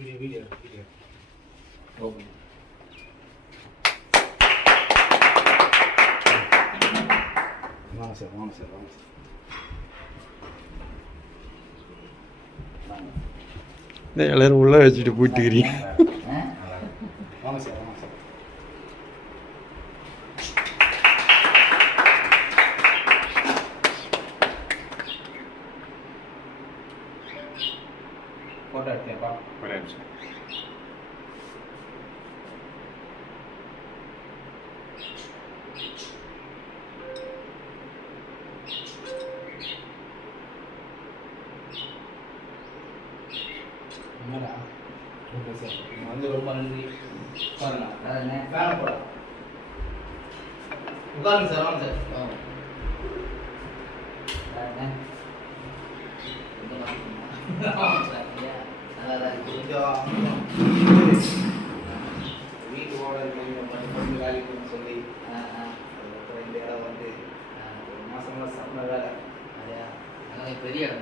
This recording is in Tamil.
Video okay. வாங்க சார் வாங்க சார் வாங்க சார் எல்லாரும் உள்ள வச்சுட்டு போயிட்டுக்கிறீங்க. வாங்க சார் வாங்க சார். ஃபோட்டோ எடுத்தேன்ப்பா. ஒரே நிமிஷம். என்னடா ஓகே சார், வந்து ரொம்ப நன்றி. உட்காருங்க. வேலை போடலாம். உட்காருங்க சார். வாங்க சார். வீட்டு ஓனர் கொஞ்சம் வேலைக்கு சொல்லி அதுக்கப்புறம் இந்த இடம் வந்து ஒரு மாசமா சம்பள வேலை. பெரிய இடம்.